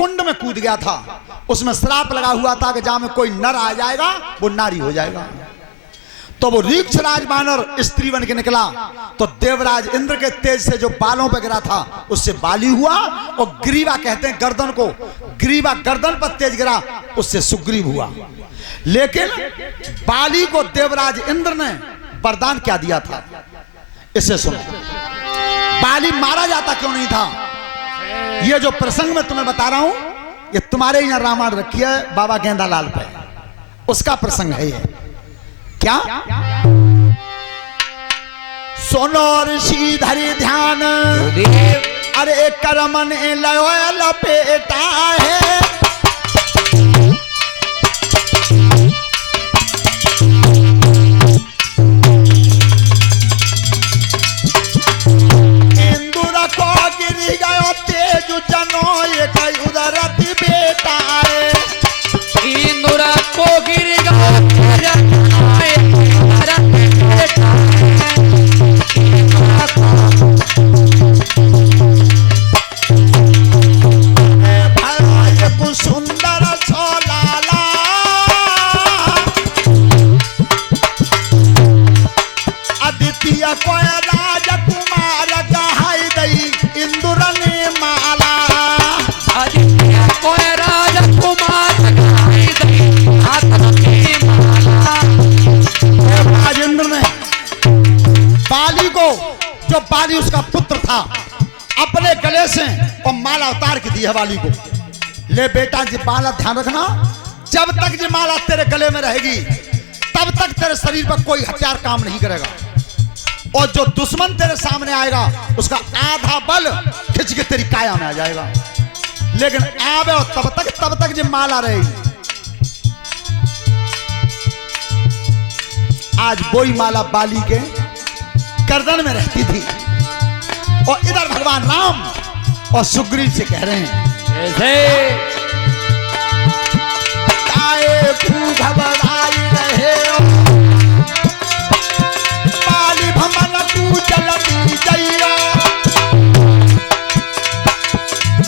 कुंड में कूद गया था। उसमें श्राप लगा हुआ था कि जहां में कोई नर आ जाएगा वो नारी हो जाएगा। तो वो रीक्षराज बानर स्त्री बन के निकला तो देवराज इंद्र के तेज से जो बालों पे गिरा था उससे बाली हुआ, और ग्रीवा कहते हैं गर्दन को, ग्रीवा गर्दन पर तेज गिरा उससे सुग्रीव हुआ। लेकिन बाली को देवराज इंद्र ने वरदान क्या दिया था, इसे सुनो। बाली मारा जाता क्यों नहीं था, ये जो प्रसंग मैं तुम्हें बता रहा हूं ये तुम्हारे यहाँ रामायण रखी है बाबा गेंदालाल पे, उसका प्रसंग है ये। क्या सोनो ऋषि धरि ध्यान, अरे करमन लयो लपेटा है, इंदुर को गिर गयो तेज जनो ये कई उदरति बेटा है, इंदुर को गिर गयो सुंदर छोलाला अद्वितीय को राजकुमार कहाई गई इंदुर ने माला, अद्वितीय को राजकुमार कहाई गई माला। राजेंद्र ने बाली को, जो बाली उसका पुत्र था, अपने गले से और माला उतार के दी है बाली को। ले बेटा जी माला ध्यान रखना, जब तक ये माला तेरे गले में रहेगी तब तक तेरे शरीर पर कोई हथियार काम नहीं करेगा, और जो दुश्मन तेरे सामने आएगा उसका आधा बल खिंच के तेरी काया में आ जाएगा। लेकिन आवे और तब तक ये माला रहेगी। आज वही माला बाली के गर्दन में रहती थी, और इधर भगवान राम और सुग्रीव से कह रहे हैं घबराई रहे बाली भमन तू चलती जइया,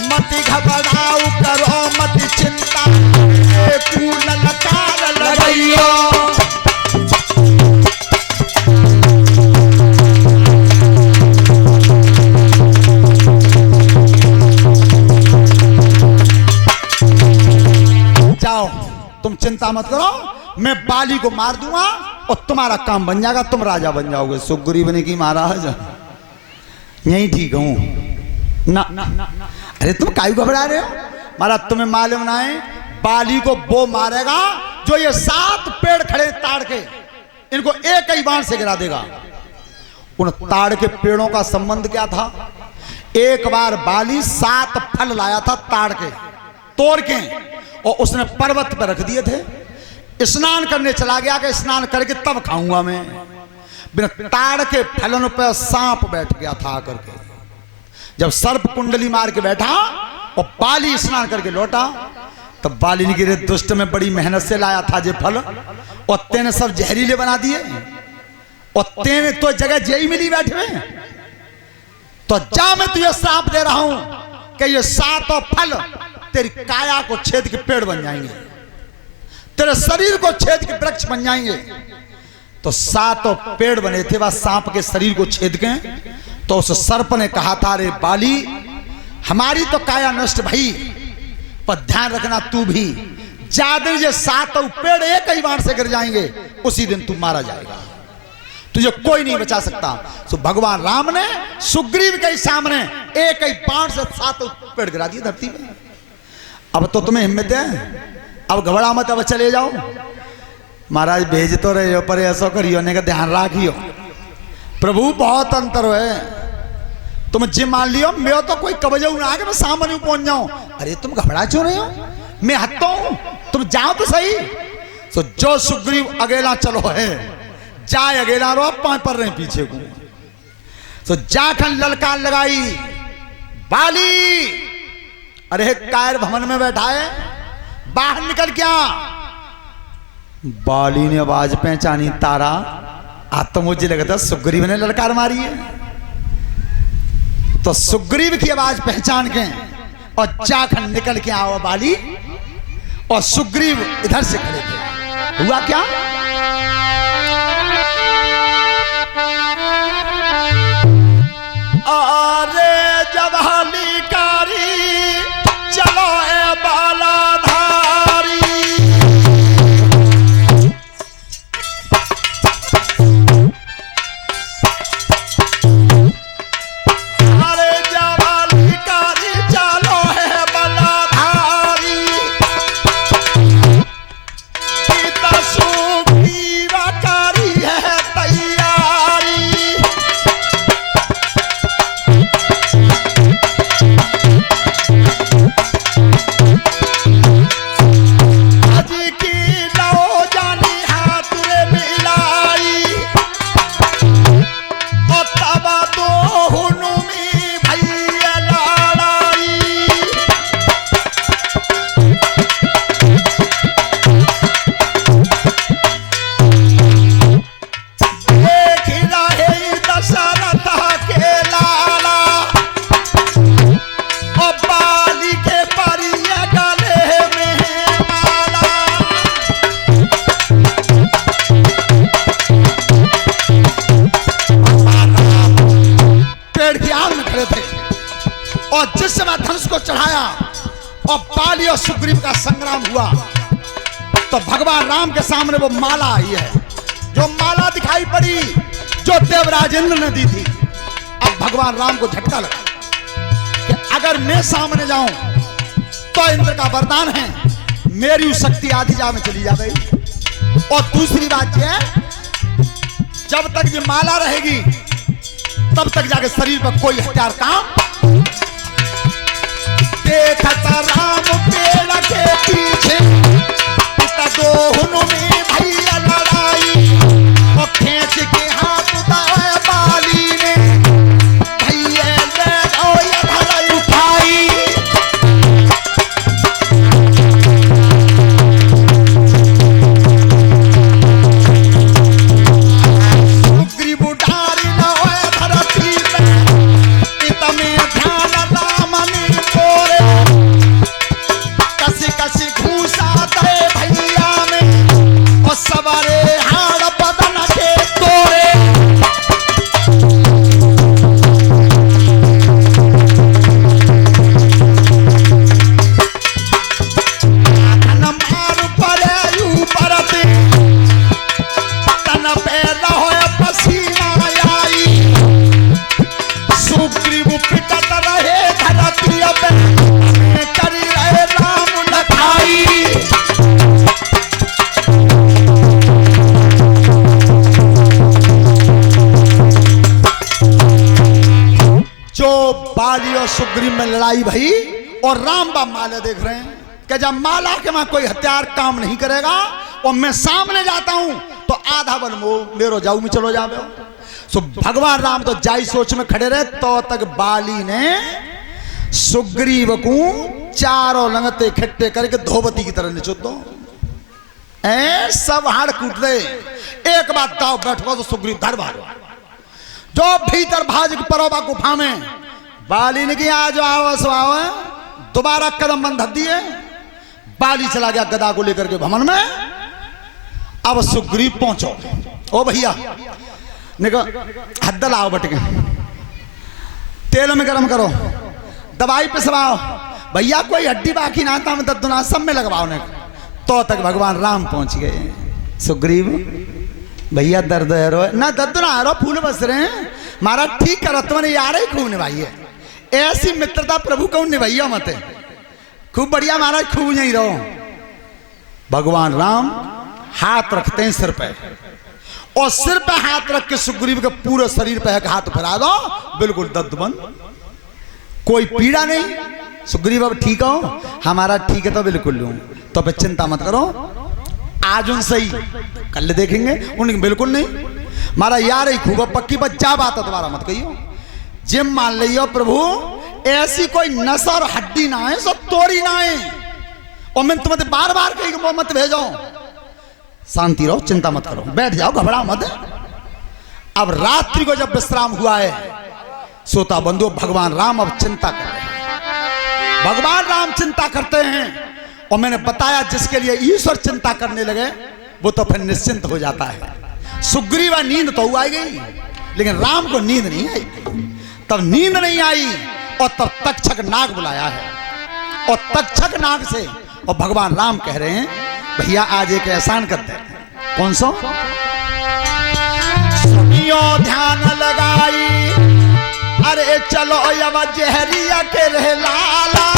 मत घबराओ करो मत चिंता कूल लकार लगइयो। तुम चिंता मत करो, मैं बाली को मार दूंगा और तुम्हारा काम बन जाएगा, तुम राजा बन जाओगे। सुग्रीव ने की महाराज यही ठीक हूं ना, अरे तुम काहे घबरा रहे हो महाराज, तुम्हें मालूम ना है बाली को वो मारेगा जो ये 7 पेड़ खड़े ताड़ के इनको एक ही बाण से गिरा देगा। उन ताड़ के पेड़ों का संबंध क्या था, एक बार बाली 7 फल लाया था ताड़ के तोड़ के, और उसने पर्वत पर रख दिए थे। स्नान करने चला गया कि स्नान करके तब खाऊंगा मैं। बिना ताड़ के फलन पर सांप बैठ गया था आकर के। जब सर्प कुंडली मार के बैठा और बाली स्नान करके लौटा, तब बाली ने गिरे दुष्ट में बड़ी मेहनत से लाया था जे फल, और तेने सब जहरीले बना दिए, और तेने तो जगह जई मिली बैठे में। तो जा मैं तुझे श्राप दे रहा हूं कि ये 7 फल तेरी काया को छेद के पेड़ बन जाएंगे, तेरे शरीर को छेद के वृक्ष बन जाएंगे। तो 7 पेड़ बने थे, वह सांप के शरीर को छेद के। तो उस सर्प ने कहा था, अरे बाली हमारी तो काया नष्ट भई, पर ध्यान रखना तू भी, ज्यादा ये 7 पेड़ एक ही बाण से गिर जाएंगे, उसी दिन तू मारा जाएगा, तुझे कोई नहीं बचा सकता। तो भगवान राम ने सुग्रीव के सामने एक ही बाण से 7 पेड़ गिरा दिए धरती में। अब तो तुम्हें हिम्मत है, अब घबरा मत, अब चले जाओ। महाराज भेज तो रहे हो पर ऐसा करियो ने का ध्यान राखियो, प्रभु बहुत अंतर है। तुम जिम मान लियो मैं तो कोई कबजाऊ ना आके मैं सामने पहुंच जाऊं। अरे तुम घबरा क्यों रहे हो, मैं हटता हूं, तुम जाओ तो सही। तो जो सुग्रीव अकेला चलो है, जाए अकेला रो, 5 पर रहे पीछे को। तो जाखन ललकार लगाई बाली, अरे कायर भवन में बैठा है, बाहर निकल क्या। बाली ने आवाज पहचानी, तारा आज तो मुझे लगता सुग्रीव ने ललकार मारी है। तो सुग्रीव की आवाज पहचान के और जाकर निकल के आओ बाली और सुग्रीव इधर से खड़े थे। हुआ क्या? अरे जब हलिकारी चलो ए बालाधारी, अरे जब हलिकारी चलो है बालाधारी, पिता सुग्रीव कारी है तैयारी। और जिस समय धनुष को चढ़ाया और बाली और सुग्रीव का संग्राम हुआ तो भगवान राम के सामने वो माला आई है, जो माला दिखाई पड़ी जो देवराज इंद्र ने दी थी। अब भगवान राम को झटका लगा कि अगर मैं सामने जाऊं तो इंद्र का वरदान है मेरी शक्ति आधी जा में चली जा गई। और दूसरी बात यह जब तक ये माला रहेगी तब तक जाके शरीर पर कोई हथियार काम। देखता राम पेड़ के पीछे दोनों में भैया लड़ाई और खींच के हाथ उठाए बाली ने भैया ले उठाई। सुग्रीव डारी न होए धरती में इतने ध्यान राम ने तोरे कसी कसी घूसा दे भैया में और सवारे हाड़ बदन के तोरे। मार पड़े ऊपर तन पे रहो पसीना आई सुग्रीव पिटत रहे धरती पे करी रहे राम लखाई। जो बाली और सुग्रीव में लड़ाई भई और राम बा माले देख रहे हैं कि जब माला के वहां कोई हथियार काम नहीं करेगा और मैं सामने जाता हूं तो आधा बन मेरो जाऊ में चलो जावे। सो भगवान राम तो जाई सोच में खड़े रहे तो तक बाली ने सुग्रीव को चारों लंगते इकट्ठे करके धोबती की तरह निचोड़ दो। सब हाड़ कूट दे। एक बात दाव बैठो तो सुग्रीव धर भागो जो भीतर भाज परोबा गुफा में बाली ने किया जो आओ सो आओ दोबारा कदम बंद हद दिए। बाली चला गया गदा को लेकर के भवन में। अब सुग्रीव पहुंचो ओ भैया हद्द लाओ बटके तेल में गरम करो दवाई पे सवाओ भैया कोई हड्डी बाकी ना था दद्दुना सब में लगवाओ ने। तो तक भगवान राम पहुंच गए। सुग्रीव भैया दर्द है रो ना दद्दुना रो फूल बस रहे हैं मारा ठीक करो तुमने यार ही खूब निभाई है। ऐसी मित्रता प्रभु को निभाइया मत है खूब बढ़िया महाराज खूब नहीं रहो। भगवान राम हाथ रखते हैं सिर पे और सिर पे हाथ रख के सुग्रीव के पूरे शरीर पे हाथ फैला दो बिल्कुल दर्द बंद कोई पीड़ा नहीं। सुग्रीव अब ठीक हो हमारा ठीक है तो बिल्कुल लूं तो फिर चिंता मत करो आज उन सही कल देखेंगे उनकी बिल्कुल नहीं मारा यार ही खूब पक्की बच्चा बात है दोबारा मत कहियो। जिम मान लियो प्रभु ऐसी कोई नसा और हड्डी ना है सब तोड़ी ना है और मैं तुम्हें बार बार कही वो मत भेजो। शांति रहो चिंता मत करो बैठ जाओ घबराओ मत। अब रात्रि को जब विश्राम हुआ है सोता बंधु भगवान राम अब चिंता कर रहे हैं। भगवान राम चिंता करते हैं और मैंने बताया जिसके लिए ईश्वर चिंता करने लगे वो तो फिर निश्चिंत हो जाता है। सुग्रीव नींद तो आई गई लेकिन राम को नींद नहीं आई। तब नींद नहीं आई और तब तक्षक नाग बुलाया है और तक्षक नाग से और भगवान राम कह रहे हैं भैया आज एक एहसान करते हैं। कौन सा? सुनियो ध्यान लगाई अरे चलो अब जहरिया के रह लाला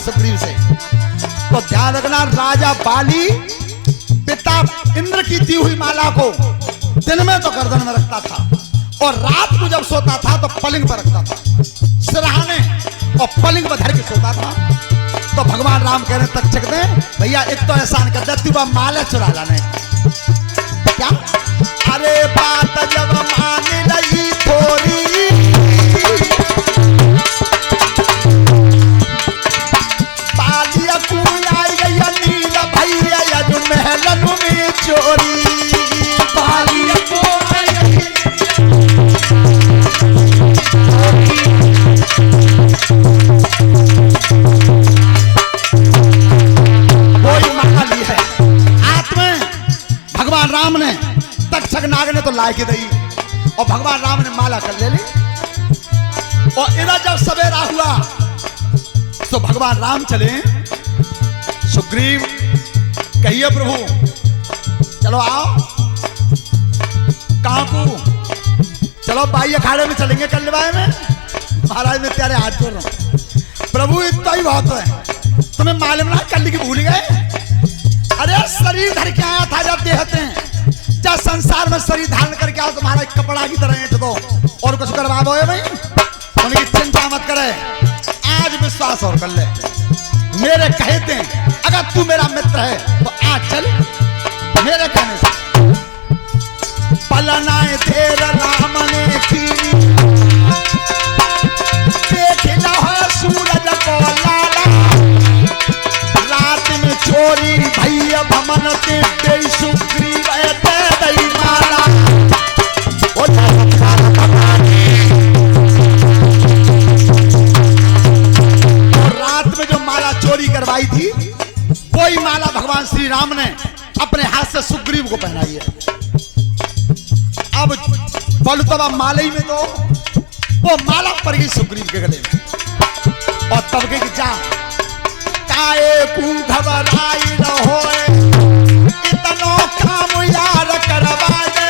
सुग्रीव से। तो ध्यान रखना राजा बाली पिता इंद्र की दी हुई माला को दिन में तो गर्दन में रखता था और रात को जब सोता था तो पलंग पर रखता था सिरहाने और पलंग पर धर के सोता था। तो भगवान राम कह रहे तक्षक ने भैया एक तो एहसान कर दे तू माला चुरा लाने क्या? अरे बात जब मान लगी थोड़ी चोरी कोई माला ली है हाथ में। भगवान राम ने तक्षक नाग ने तो ला के दी और भगवान राम ने माला कर ले ली। और इधर जब सवेरा हुआ तो भगवान राम चले सुग्रीव कहिए प्रभु चलो आओ कहां को चलो भाई अखाड़े में चलेंगे कल्लवाए में। महाराज में तेरे हाथ जोड़ रहा हूं प्रभु इतना ही बहुत है तुम्हें मालूम ना कल की भूल गए। अरे शरीर धर के आया था जब देहते हैं जब संसार में शरीर धारण करके आओ तुम्हारा कपड़ा की तरह ऐंठ दो और कुछ करवा दो भाई उनकी चिंता मत करे। आज विश्वास और कर ले मेरे कहते हैं अगर तू मेरा मित्र है तो आज चल मेरे कहने से। पलनाए तेरा राम ने की देख लो सूरज को लाला रात में चोरी भैया भमन के दे सुग्रीव दे दई माला और रात में जो माला चोरी करवाई थी कोई माला भगवान श्री राम ने अपने हाथ से सुग्रीव को पहनाई है। अब बोलो तब माले ही में तो वो माला पड़ गई सुग्रीव के गले में और तब के जा काए कू घबराई न होए इतनो काम यार करवाए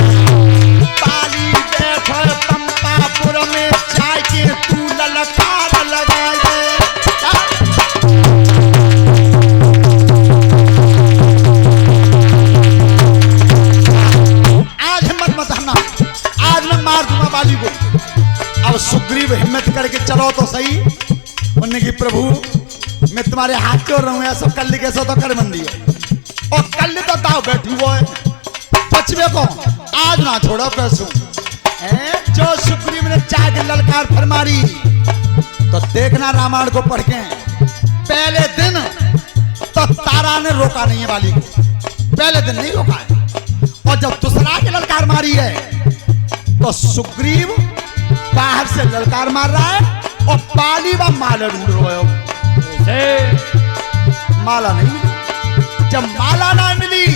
पाली बैठो तंपापुर में चाय के तू ललकार लगाए। अब सुग्रीव हिम्मत करके चलो तो सही उन्होंने की प्रभु मैं तुम्हारे हाथ जोड़ रहा हूं ऐसा कल कैसा तो कर बंदी है और कल तो दाव बैठी वो है पचवे को आज ना छोड़ो पैसों जो सुग्रीव ने चाय की ललकार फरमारी तो देखना रामायण को पढ़ के पहले दिन तो तारा ने रोका नहीं है वाली को पहले दिन नहीं रोका है और जब दूसरा की ललकार मारी है तो सुग्रीव बाहर से ललकार मार रहा है और पाली व माला ढूंढ रहे हो माला नहीं मिली। जब माला ना मिली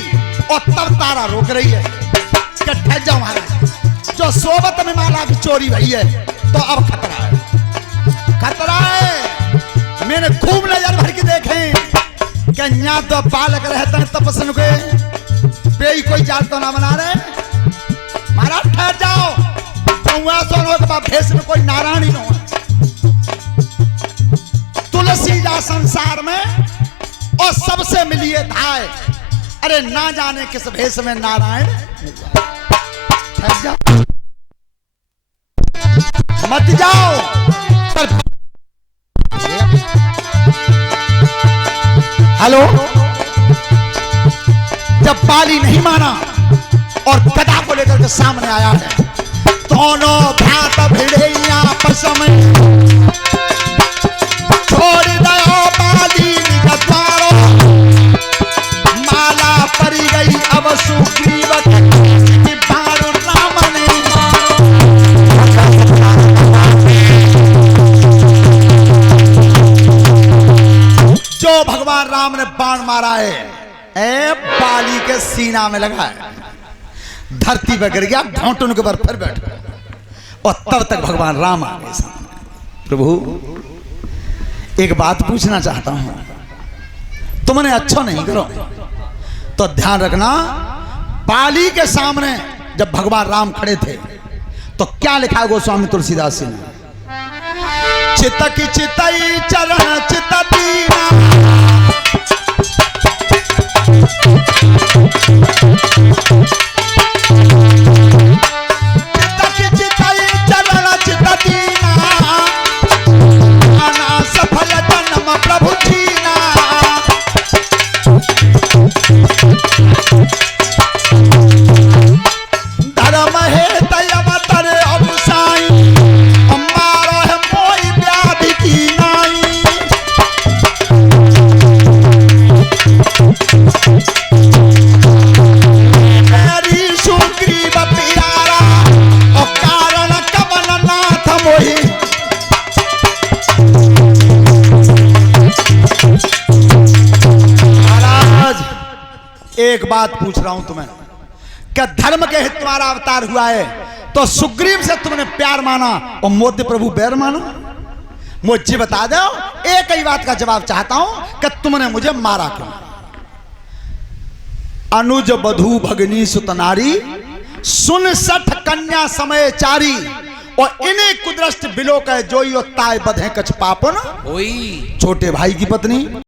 और तब तारा रोक रही है कि ठहर जाओ महाराज जो सोबत में माला की चोरी हुई है तो अब खतरा है, खतरा है। मैंने खूब नजर भर के देखे कि यहाँ तो बालक रहते हैं तपस्या के पे ही कोई जात तो ना बना रहे। महाराज ठहर जाओ, सोनो के बाद भेष में कोई नारायण ही नहीं। तुलसी जा संसार में और सबसे मिलिए धाय, अरे ना जाने किस भेष में नारायण। ठहर जाओ, मत जाओ। हेलो, जब बाली नहीं माना और गदा को लेकर के सामने आया है, दोनों भ्रात भिड़े आपस में, छोड़ दो बाली निगतवारो, माला परी गई अब सुग्रीव की बाण राम ने। जो भगवान राम ने बाण मारा है बाली के सीना में लगा है, धरती पर गिर गया, घोंटन के ऊपर फिर बैठ गया। और तब तक भगवान राम आ गए सामने। प्रभु एक बात पूछना चाहता हूं, तुमने अच्छा नहीं करो तो ध्यान रखना, बाली के सामने जब भगवान राम खड़े थे तो क्या लिखा है गोस्वामी तुलसीदास जी ने? चितक चितई चरण चित दीना, चितक चितई चरण चित दीना, आना सफल जन्म प्रभु दीना। धर्म है तयब तरे अब साई, हमारा है मोई व्याधि की नाई। मेरी सुग्रीव प्यारा और कारण कवन नाथ मोहि। महाराज एक बात पूछ रहा हूं तुम्हें, क्या धर्म के हित तुम्हारा अवतार हुआ है तो सुग्रीव से तुमने प्यार माना और मोदी प्रभु बैर माना? मुझे बता दो, एक ही बात का जवाब चाहता हूं कि तुमने मुझे मारा क्यों? अनुज बधू भगनी सुतनारी, सुन सठ कन्या समय चारी, और इन्हें कुदृष्ट बिलो कह जोई और ताय बधे कछ पापन। ओई छोटे भाई की पत्नी